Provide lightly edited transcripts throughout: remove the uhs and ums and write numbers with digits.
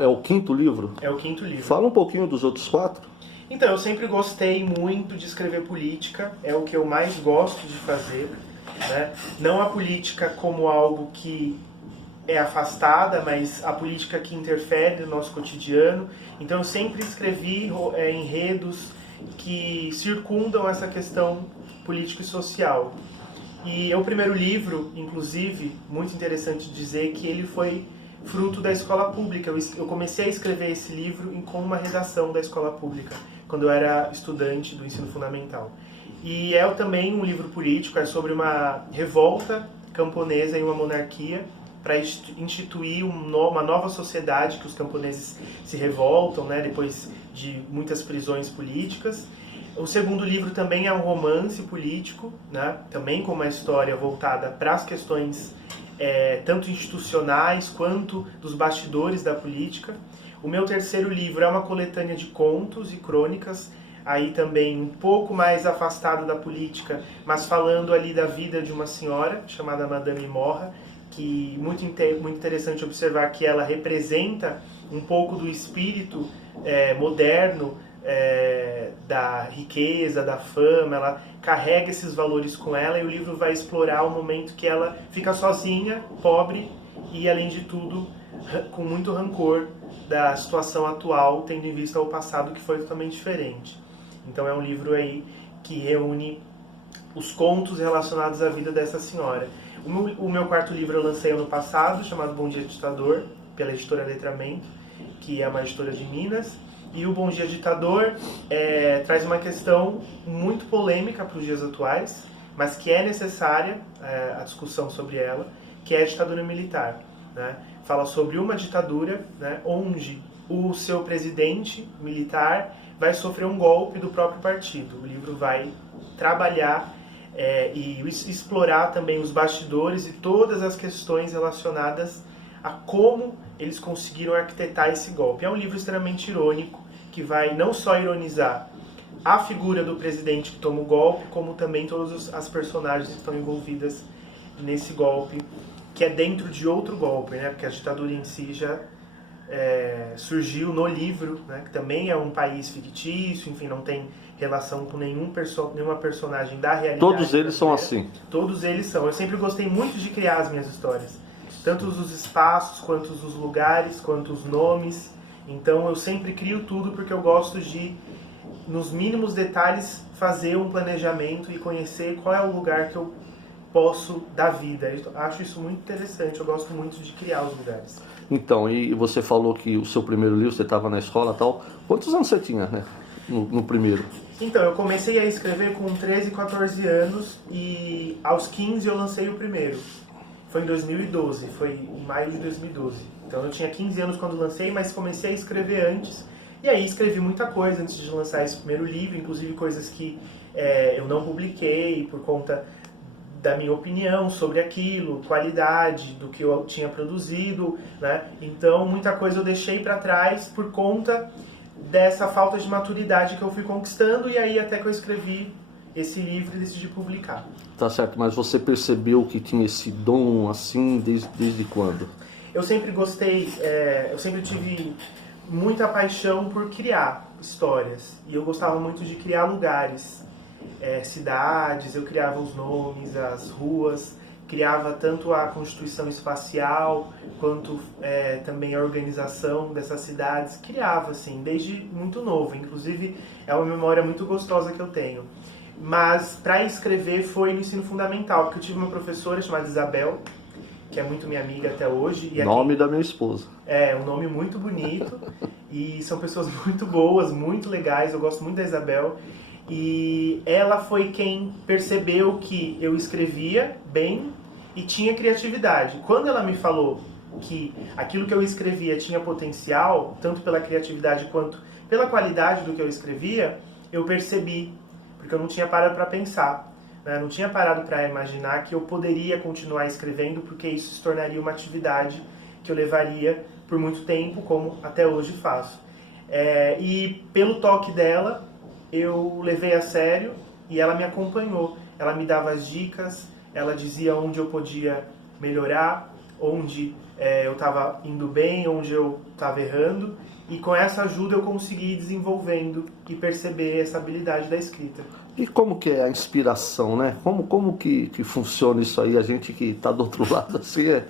É o quinto livro? É o quinto livro. Fala um pouquinho dos outros 4. Então, eu sempre gostei muito de escrever política, é o que eu mais gosto de fazer, né? Não a política como algo que é afastada, mas a política que interfere no nosso cotidiano. Então eu sempre escrevi enredos que circundam essa questão política e social. E o primeiro livro, inclusive, muito interessante dizer que ele foi fruto da escola pública. Eu comecei a escrever esse livro com uma redação da escola pública, quando eu era estudante do ensino fundamental. E é também um livro político, é sobre uma revolta camponesa em uma monarquia, para instituir uma nova sociedade, que os camponeses se revoltam, né, depois de muitas prisões políticas. O segundo livro também é um romance político, né, também com uma história voltada para as questões tanto institucionais quanto dos bastidores da política. O meu terceiro livro é uma coletânea de contos e crônicas, aí também um pouco mais afastado da política, mas falando ali da vida de uma senhora chamada Madame Morra, que muito interessante observar que ela representa um pouco do espírito moderno, da riqueza, da fama. Ela carrega esses valores com ela, e o livro vai explorar o momento que ela fica sozinha, pobre e, além de tudo, com muito rancor da situação atual, tendo em vista o passado, que foi totalmente diferente. Então é um livro aí que reúne os contos relacionados à vida dessa senhora. O meu quarto livro eu lancei ano passado, chamado Bom Dia Ditador, pela editora Letramento, que é uma editora de Minas. E o Bom Dia Ditador traz uma questão muito polêmica para os dias atuais, mas que é necessária a discussão sobre ela, que é a ditadura militar, né? Fala sobre uma ditadura, né, onde o seu presidente militar vai sofrer um golpe do próprio partido. O livro vai trabalhar e explorar também os bastidores e todas as questões relacionadas a como eles conseguiram arquitetar esse golpe. É um livro extremamente irônico, que vai não só ironizar a figura do presidente que toma o golpe, como também todas as personagens que estão envolvidas nesse golpe, que é dentro de outro golpe, né? Porque a ditadura em si já surgiu no livro, né? Que também é um país fictício, enfim, não tem relação com nenhuma personagem da realidade. Todos eles são assim. Todos eles são. Eu sempre gostei muito de criar as minhas histórias. Tanto os espaços, quanto os lugares, quanto os nomes. Então eu sempre crio tudo porque eu gosto de, nos mínimos detalhes, fazer um planejamento e conhecer qual é o lugar que eu posso dar vida. Eu acho isso muito interessante, eu gosto muito de criar os lugares. Então, e você falou que o seu primeiro livro, você estava na escola e tal. Quantos anos você tinha, né, no primeiro? Então, eu comecei a escrever com 13, 14 anos e aos 15 eu lancei o primeiro. Foi em 2012, foi em maio de 2012. Então eu tinha 15 anos quando lancei, mas comecei a escrever antes. E aí escrevi muita coisa antes de lançar esse primeiro livro, inclusive coisas que eu não publiquei por conta da minha opinião sobre aquilo, qualidade do que eu tinha produzido, né? Então muita coisa eu deixei para trás por conta dessa falta de maturidade que eu fui conquistando, e aí até que eu escrevi esse livro e decidi publicar. Tá certo, mas você percebeu que tinha esse dom assim desde quando? Eu sempre gostei, eu sempre tive muita paixão por criar histórias, e eu gostava muito de criar lugares, cidades. Eu criava os nomes, as ruas, criava tanto a constituição espacial quanto também a organização dessas cidades. Criava assim desde muito novo, inclusive é uma memória muito gostosa que eu tenho. Mas para escrever foi no ensino fundamental, porque eu tive uma professora chamada Isabel, que é muito minha amiga até hoje. E nome da minha esposa. É, um nome muito bonito. E são pessoas muito boas, muito legais. Eu gosto muito da Isabel. E ela foi quem percebeu que eu escrevia bem e tinha criatividade. Quando ela me falou que aquilo que eu escrevia tinha potencial, tanto pela criatividade quanto pela qualidade do que eu escrevia, eu percebi, porque eu não tinha parado para pensar, né? Não tinha parado para imaginar que eu poderia continuar escrevendo, porque isso se tornaria uma atividade que eu levaria por muito tempo, como até hoje faço. E pelo toque dela, eu levei a sério e ela me acompanhou. Ela me dava as dicas, ela dizia onde eu podia melhorar, onde eu estava indo bem, onde eu estava errando, e com essa ajuda eu consegui ir desenvolvendo e perceber essa habilidade da escrita. E como que é a inspiração, né? Como que funciona isso aí? A gente que está do outro lado, assim,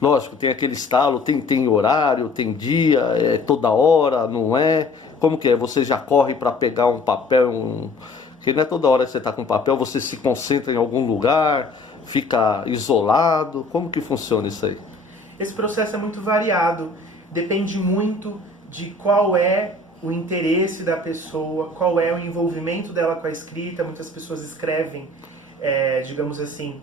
lógico, tem aquele estalo, tem horário, tem dia, é toda hora, não é? Como que é? Você já corre para pegar um papel, porque não é toda hora que você está com papel, você se concentra em algum lugar, fica isolado, como que funciona isso aí? Esse processo é muito variado, depende muito de qual é o interesse da pessoa, qual é o envolvimento dela com a escrita. Muitas pessoas escrevem, digamos assim,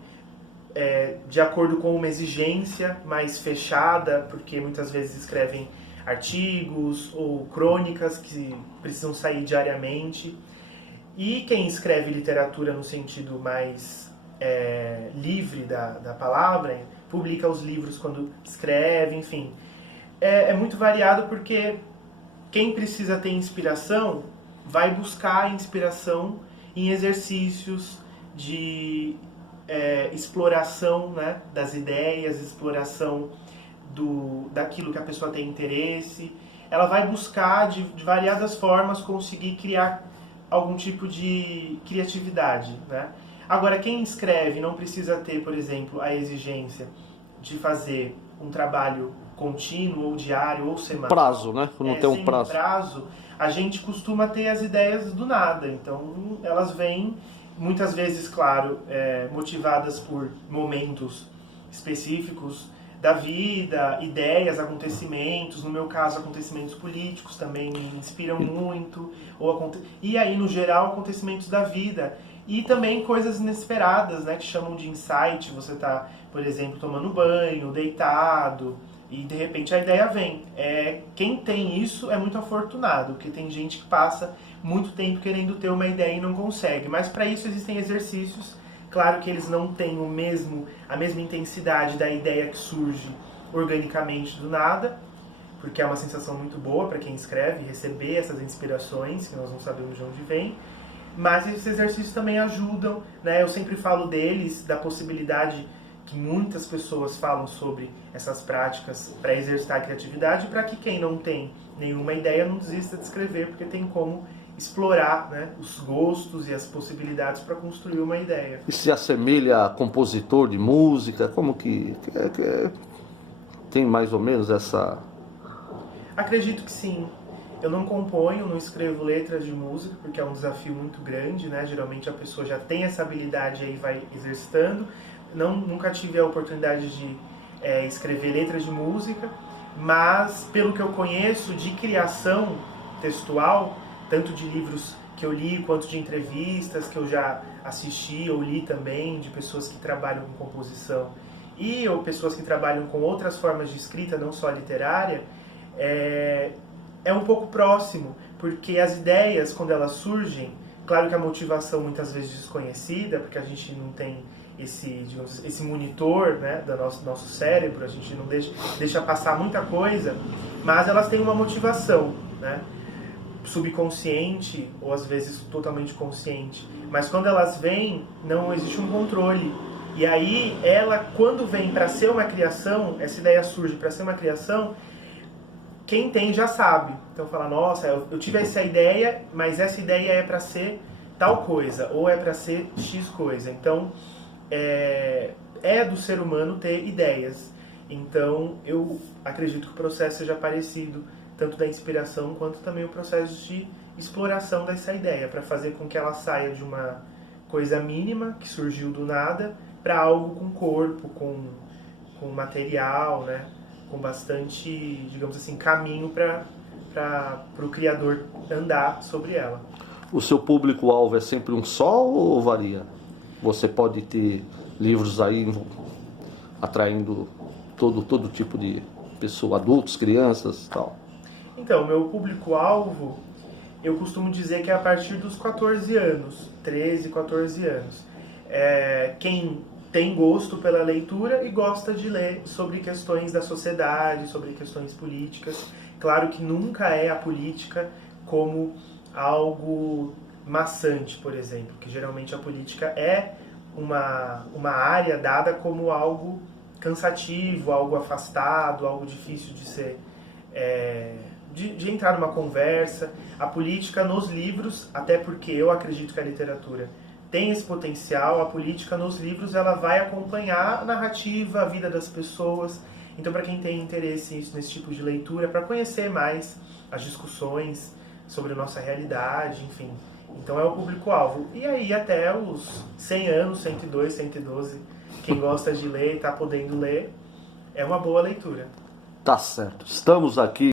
de acordo com uma exigência mais fechada, porque muitas vezes escrevem artigos ou crônicas que precisam sair diariamente. E quem escreve literatura no sentido mais livre da palavra, publica os livros quando escreve, enfim. É muito variado porque quem precisa ter inspiração vai buscar inspiração em exercícios de exploração, né, das ideias, exploração daquilo que a pessoa tem interesse. Ela vai buscar de variadas formas conseguir criar algum tipo de criatividade, né? Agora, quem escreve não precisa ter, por exemplo, a exigência de fazer um trabalho contínuo, ou diário, ou semanal. Prazo, né? Não tem um prazo. Sem prazo, a gente costuma ter as ideias do nada. Então, elas vêm, muitas vezes, claro, motivadas por momentos específicos da vida, ideias, acontecimentos. No meu caso, acontecimentos políticos também me inspiram muito. E aí, no geral, acontecimentos da vida. E também coisas inesperadas, né, que chamam de insight. Você está, por exemplo, tomando banho, deitado, e de repente a ideia vem. Quem tem isso é muito afortunado, porque tem gente que passa muito tempo querendo ter uma ideia e não consegue. Mas para isso existem exercícios. Claro que eles não têm a mesma intensidade da ideia que surge organicamente do nada, porque é uma sensação muito boa para quem escreve, receber essas inspirações, que nós não sabemos de onde vem. Mas esses exercícios também ajudam, né? Eu sempre falo deles, da possibilidade que muitas pessoas falam sobre essas práticas para exercitar a criatividade, para que quem não tem nenhuma ideia não desista de escrever, porque tem como explorar, né, os gostos e as possibilidades para construir uma ideia. E se assemelha a compositor de música? Como que tem mais ou menos essa... Acredito que sim. Eu não componho, não escrevo letras de música, porque é um desafio muito grande, né? Geralmente a pessoa já tem essa habilidade e aí vai exercitando. Nunca tive a oportunidade de escrever letras de música, mas pelo que eu conheço de criação textual, tanto de livros que eu li, quanto de entrevistas que eu já assisti ou li também, de pessoas que trabalham com composição ou pessoas que trabalham com outras formas de escrita, não só literária, é um pouco próximo, porque as ideias, quando elas surgem, claro que a motivação muitas vezes desconhecida, porque a gente não tem esse monitor, né, do nosso cérebro, a gente não deixa passar muita coisa, mas elas têm uma motivação, né, subconsciente ou às vezes totalmente consciente. Mas quando elas vêm, não existe um controle. E aí, quando vem para ser uma criação, essa ideia surge para ser uma criação, quem tem já sabe. Então fala, nossa, eu tive essa ideia, mas essa ideia é para ser tal coisa, ou é para ser X coisa. Então, é do ser humano ter ideias. Então, eu acredito que o processo seja parecido, tanto da inspiração quanto também o processo de exploração dessa ideia, para fazer com que ela saia de uma coisa mínima, que surgiu do nada, para algo com corpo, com material, né? Com bastante, digamos assim, caminho para o criador andar sobre ela. O seu público-alvo é sempre um só ou varia? Você pode ter livros aí atraindo todo tipo de pessoa, adultos, crianças e tal? Então, meu público-alvo, eu costumo dizer que é a partir dos 14 anos, 13, 14 anos. Quem tem gosto pela leitura e gosta de ler sobre questões da sociedade, sobre questões políticas. Claro que nunca é a política como algo maçante, por exemplo, que geralmente a política é uma área dada como algo cansativo, algo afastado, algo difícil de ser... de entrar numa conversa. A política nos livros, até porque eu acredito que a literatura tem esse potencial, a política nos livros ela vai acompanhar a narrativa, a vida das pessoas. Então, para quem tem interesse nesse tipo de leitura, para conhecer mais as discussões sobre a nossa realidade, enfim. Então é o público-alvo. E aí até os 100 anos, 102, 112, quem gosta de ler e está podendo ler, é uma boa leitura. Tá certo. Estamos aqui